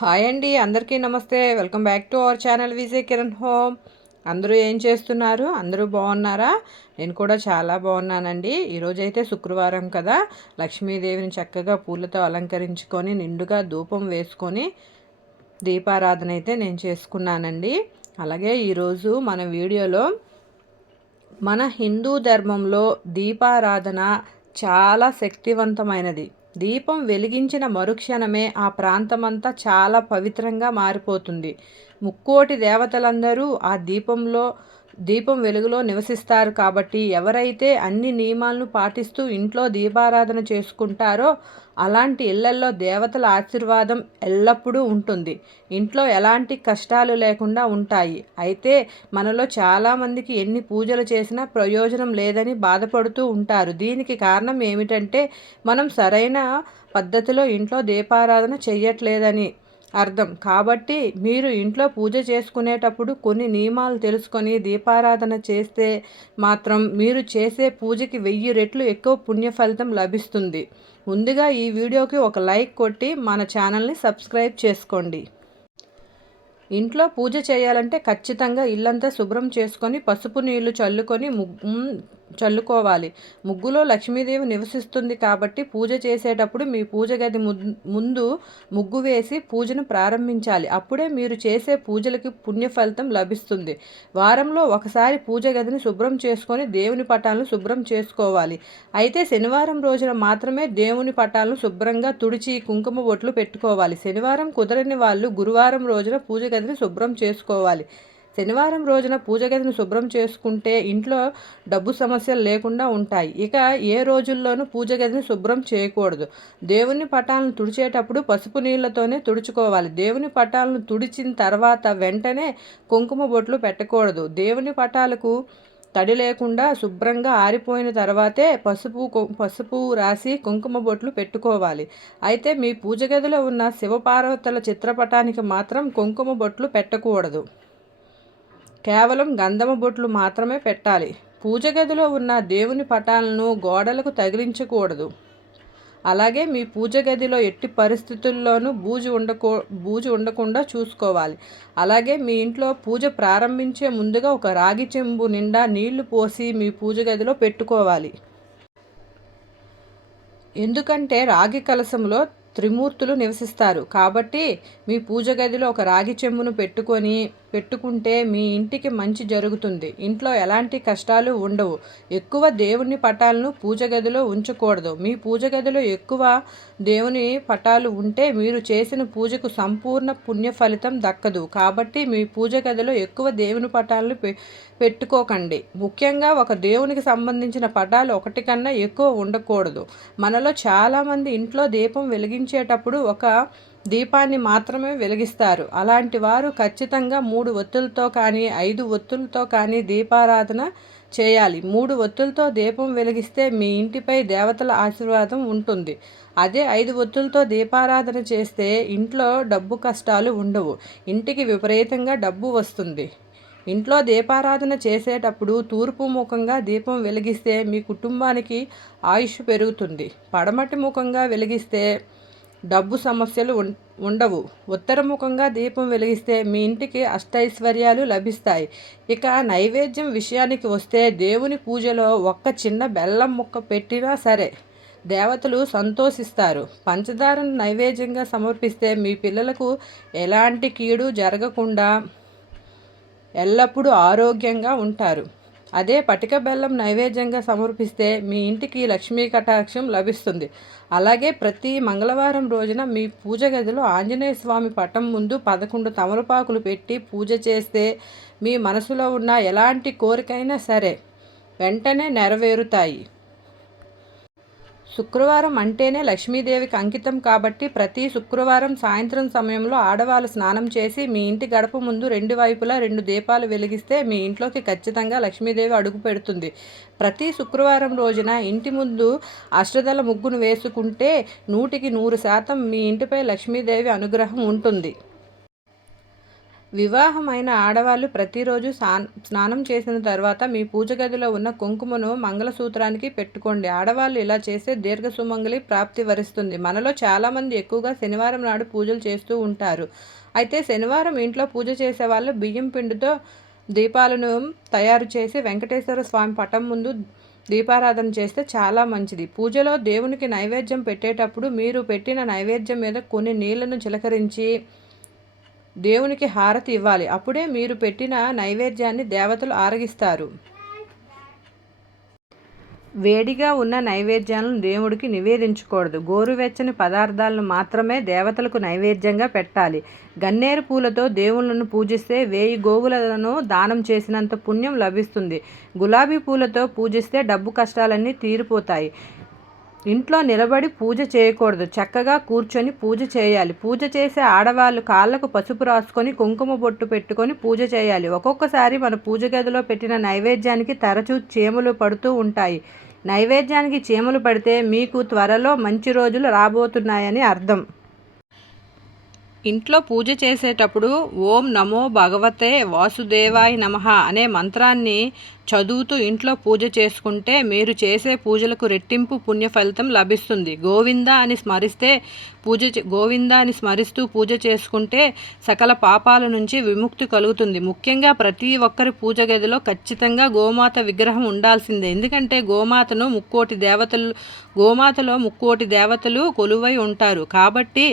Hi అండి అందరికీ నమస్తే. Welcome back to our channel Vijay Kiran home. అందరూ ఏం చేస్తున్నారు? అందరూ బాగున్నారా? నేను కూడా చాలా బాగున్నానండి. ఈరోజైతే శుక్రవారం కదా. లక్ష్మీదేవిని చక్కగా పూలతో అలంకరించుకొని నిండుగా ధూపం వేసుకొని దీపారాధన అయితే నేను చేసుకున్నానండి. అలాగే ఈరోజు మన వీడియోలో మన హిందూ ధర్మంలో దీపారాధన చాలా శక్తివంతమైనది. దీపం వెలిగించిన మరుక్షణమే ఆ ప్రాంతమంతా చాలా పవిత్రంగా మారిపోతుంది. ముక్కోటి దేవతలందరూ ఆ దీపంలో దీపం వెలుగులో నివసిస్తారు కాబట్టి ఎవరైతే అన్ని నియమాలను పాటిస్తూ ఇంట్లో దీపారాధన చేసుకుంటారో అలాంటి ఇళ్ళల్లో దేవతల ఆశీర్వాదం ఎల్లప్పుడూ ఉంటుంది. ఇంట్లో ఎలాంటి కష్టాలు లేకుండా ఉంటాయి. అయితే మనలో చాలామందికి ఎన్ని పూజలు చేసినా ప్రయోజనం లేదని బాధపడుతూ ఉంటారు. దీనికి కారణం ఏమిటంటే మనం సరైన పద్ధతిలో ఇంట్లో దీపారాధన చెయ్యట్లేదని. అర్థం. కాబట్టి మీరు ఇంట్లో పూజ చేసుకునేటప్పుడు కొన్ని నియమాలు తెలుసుకొని దీపారాధన చేస్తే మాత్రం మీరు చేసే పూజకి వెయ్యి రెట్లు ఎక్కువ పుణ్య ఫలితం లభిస్తుంది. ముందుగా ఈ వీడియోకి ఒక లైక్ కొట్టి మన ఛానల్ని సబ్స్క్రైబ్ చేసుకోండి. ఇంట్లో పూజ చేయాలంటే ఖచ్చితంగా ఇల్లంతా శుభ్రం చేసుకొని పసుపు నీళ్ళు చల్లుకొని చల్లుకోవాలి. ముగ్గులో లక్ష్మీదేవి నివసిస్తుంది కాబట్టి పూజ చేసేటప్పుడు మీ పూజ గది ముందు ముగ్గు వేసి పూజను ప్రారంభించాలి. అప్పుడే మీరు చేసే పూజలకి పుణ్య ఫలితం లభిస్తుంది. వారంలో ఒకసారి పూజ గదిని శుభ్రం చేసుకొని దేవుని పటాలను శుభ్రం చేసుకోవాలి. అయితే శనివారం రోజున మాత్రమే దేవుని పటాలను శుభ్రంగా తుడిచి కుంకుమ బొట్లు పెట్టుకోవాలి. శనివారం కుదరని వాళ్ళు గురువారం రోజున పూజ గదిని శుభ్రం చేసుకోవాలి. శనివారం రోజున పూజ గదిని శుభ్రం చేసుకుంటే ఇంట్లో డబ్బు సమస్యలు లేకుండా ఉంటాయి. ఇక ఏ రోజుల్లోనూ పూజ గదిని శుభ్రం చేయకూడదు. దేవుని పటాలను తుడిచేటప్పుడు పసుపు నీళ్ళతోనే తుడుచుకోవాలి. దేవుని పటాలను తుడిచిన తర్వాత వెంటనే కుంకుమ బొట్లు పెట్టకూడదు. దేవుని పటాలకు తడి లేకుండా శుభ్రంగా ఆరిపోయిన తర్వాతే పసుపు పసుపు రాసి కుంకుమ బొట్లు పెట్టుకోవాలి. అయితే మీ పూజ గదిలో ఉన్న శివపార్వతుల చిత్రపటానికి మాత్రం కుంకుమ బొట్లు పెట్టకూడదు. కేవలం గంధమ బొట్లు మాత్రమే పెట్టాలి. పూజ గదిలో ఉన్న దేవుని పటాలను గోడలకు తగిలించకూడదు. అలాగే మీ పూజ గదిలో ఎట్టి పరిస్థితుల్లోనూ బూజు ఉండకూ బూజు ఉండకుండా చూసుకోవాలి. అలాగే మీ ఇంట్లో పూజ ప్రారంభించే ముందుగా ఒక రాగి చెంబు నిండా నీళ్ళు పోసి మీ పూజ గదిలో పెట్టుకోవాలి. ఎందుకంటే రాగి కలసంలో త్రిమూర్తులు నివసిస్తారు. కాబట్టి మీ పూజ గదిలో ఒక రాగి చెంబును పెట్టుకొని పెట్టుకుంటే మీ ఇంటికి మంచి జరుగుతుంది. ఇంట్లో ఎలాంటి కష్టాలు ఉండవు. ఎక్కువ దేవుని పటాలను పూజ గదిలో ఉంచకూడదు. మీ పూజ గదిలో ఎక్కువ దేవుని పటాలు ఉంటే మీరు చేసిన పూజకు సంపూర్ణ పుణ్య ఫలితం దక్కదు. కాబట్టి మీ పూజ గదిలో ఎక్కువ దేవుని పటాలను పెట్టుకోకండి. ముఖ్యంగా ఒక దేవునికి సంబంధించిన పటాలు ఒకటి కన్నా ఎక్కువ ఉండకూడదు. మనలో చాలామంది ఇంట్లో దీపం పూజించేటప్పుడు ఒక దీపాన్ని మాత్రమే వెలిగిస్తారు. అలాంటి వారు ఖచ్చితంగా మూడు ఒత్తులతో కానీ ఐదు ఒత్తులతో కానీ దీపారాధన చేయాలి. మూడు ఒత్తులతో దీపం వెలిగిస్తే మీ ఇంటిపై దేవతల ఆశీర్వాదం ఉంటుంది. అదే ఐదు ఒత్తులతో దీపారాధన చేస్తే ఇంట్లో డబ్బు కష్టాలు ఉండవు. ఇంటికి విపరీతంగా డబ్బు వస్తుంది. ఇంట్లో దీపారాధన చేసేటప్పుడు తూర్పు ముఖంగా దీపం వెలిగిస్తే మీ కుటుంబానికి ఆయుష్ పెరుగుతుంది. పడమటి ముఖంగా వెలిగిస్తే డబ్బు సమస్యలు ఉండవు. ఉత్తరముఖంగా దీపం వెలిగిస్తే మీ ఇంటికి అష్టైశ్వర్యాలు లభిస్తాయి. ఇక నైవేద్యం విషయానికి వస్తే దేవుని పూజలో ఒక్క చిన్న బెల్లం ముక్క పెట్టినా సరే దేవతలు సంతోషిస్తారు. పంచదారను నైవేద్యంగా సమర్పిస్తే మీ పిల్లలకు ఎలాంటి కీడు జరగకుండా ఎల్లప్పుడూ ఆరోగ్యంగా ఉంటారు. అదే పటిక బెల్లం నైవేద్యంగా సమర్పిస్తే మీ ఇంటికి లక్ష్మీ కటాక్షం లభిస్తుంది. అలాగే ప్రతి మంగళవారం రోజున మీ పూజ గదిలో ఆంజనేయ స్వామి పటం ముందు పదకొండు తమలపాకులు పెట్టి పూజ చేస్తే మీ మనసులో ఉన్న ఎలాంటి కోరికైనా సరే వెంటనే నెరవేరుతాయి. శుక్రవారం అంటేనే లక్ష్మీదేవికి అంకితం కాబట్టి ప్రతి శుక్రవారం సాయంత్రం సమయంలో ఆడవాళ్ళు స్నానం చేసి మీ ఇంటి గడప ముందు రెండు వైపులా రెండు దీపాలు వెలిగిస్తే మీ ఇంట్లోకి ఖచ్చితంగా లక్ష్మీదేవి అడుగు పెడుతుంది. ప్రతి శుక్రవారం రోజున ఇంటి ముందు అష్టదల ముగ్గును వేసుకుంటే నూటికి నూరు శాతం మీ ఇంటిపై లక్ష్మీదేవి అనుగ్రహం ఉంటుంది. వివాహమైన ఆడవాళ్ళు ప్రతిరోజు స్నానం చేసిన తర్వాత మీ పూజ గదిలో ఉన్న కుంకుమను మంగళసూత్రానికి పెట్టుకోండి. ఆడవాళ్ళు ఇలా చేస్తే దీర్ఘ సుమంగళి ప్రాప్తి వరిస్తుంది. మనలో చాలామంది ఎక్కువగా శనివారం నాడు పూజలు చేస్తూ ఉంటారు. అయితే శనివారం ఇంట్లో పూజ చేసే వాళ్ళు బియ్యం పిండితో దీపాలను తయారు చేసి వెంకటేశ్వర స్వామి పటం ముందు దీపారాధన చేస్తే చాలా మంచిది. పూజలో దేవునికి నైవేద్యం పెట్టేటప్పుడు మీరు పెట్టిన నైవేద్యం మీద కొన్ని నీళ్ళను చిలకరించి దేవునికి హారతి ఇవ్వాలి. అప్పుడే మీరు పెట్టిన నైవేద్యాన్ని దేవతలు ఆరగిస్తారు. వేడిగా ఉన్న నైవేద్యాలను దేవుడికి నివేదించకూడదు. గోరువెచ్చని పదార్థాలను మాత్రమే దేవతలకు నైవేద్యంగా పెట్టాలి. గన్నేరు పూలతో దేవుళ్ళను పూజిస్తే వేయి గోవులను దానం చేసినంత పుణ్యం లభిస్తుంది. గులాబీ పూలతో పూజిస్తే డబ్బు కష్టాలన్నీ తీరిపోతాయి. ఇంట్లో నిలబడి పూజ చేయకూడదు. చక్కగా కూర్చొని పూజ చేయాలి. పూజ చేసే ఆడవాళ్ళు కాళ్ళకు పసుపు రాసుకొని కుంకుమ బొట్టు పెట్టుకొని పూజ చేయాలి. ఒక్కొక్కసారి మన పూజ గదిలో పెట్టిన నైవేద్యానికి తరచూ చీమలు పడుతూ ఉంటాయి. నైవేద్యానికి చీమలు పడితే మీకు త్వరలో మంచి రోజులు రాబోతున్నాయని అర్థం. ఇంట్లో పూజ చేసేటప్పుడు ఓం నమో భగవతే వాసుదేవాయ నమ అనే మంత్రాన్ని చదువుతూ ఇంట్లో పూజ చేసుకుంటే మీరు చేసే పూజలకు రెట్టింపు పుణ్య ఫలితం లభిస్తుంది. గోవింద అని స్మరిస్తే పూజ గోవింద అని స్మరిస్తూ పూజ చేసుకుంటే సకల పాపాల నుంచి విముక్తి కలుగుతుంది. ముఖ్యంగా ప్రతి ఒక్కరి పూజ గదిలో ఖచ్చితంగా గోమాత విగ్రహం ఉండాల్సిందే. ఎందుకంటే గోమాతను ముక్కోటి దేవతలు గోమాతలో ముక్కోటి దేవతలు కొలువై ఉంటారు. కాబట్టి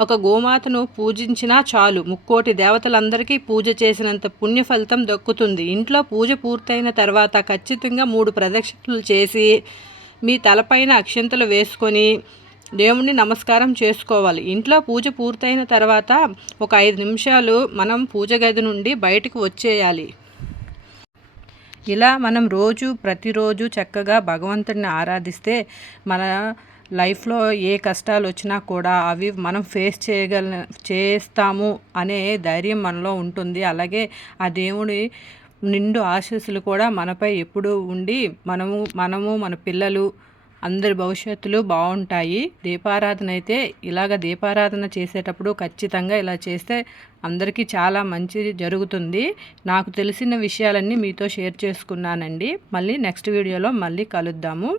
ఒక గోమాతను పూజించినా చాలు. ముక్కోటి దేవతలందరికీ పూజ చేసినంత పుణ్య ఫలితం దక్కుతుంది. ఇంట్లో పూజ పూర్తయిన తర్వాత ఖచ్చితంగా మూడు ప్రదక్షిణలు చేసి మీ తలపైన అక్షంతలు వేసుకొని దేవుణ్ణి నమస్కారం చేసుకోవాలి. ఇంట్లో పూజ పూర్తయిన తర్వాత ఒక ఐదు నిమిషాలు మనం పూజ గది నుండి బయటకు వచ్చేయాలి. ఇలా మనం రోజు ప్రతిరోజు చక్కగా భగవంతుడిని ఆరాధిస్తే మన లైఫ్లో ఏ కష్టాలు వచ్చినా కూడా అవి మనం ఫేస్ చేయగల చేస్తాము అనే ధైర్యం మనలో ఉంటుంది. అలాగే ఆ దేవుడి నిండు ఆశీస్సులు కూడా మనపై ఎప్పుడూ ఉండి మనము మనము మన పిల్లలు అందరి భవిష్యత్తులు బాగుంటాయి. దీపారాధన అయితే ఇలాగ దీపారాధన చేసేటప్పుడు ఖచ్చితంగా ఇలా చేస్తే అందరికీ చాలా మంచి జరుగుతుంది. నాకు తెలిసిన విషయాలన్నీ మీతో షేర్ చేసుకున్నానండి. మళ్ళీ నెక్స్ట్ వీడియోలో మళ్ళీ కలుద్దాము.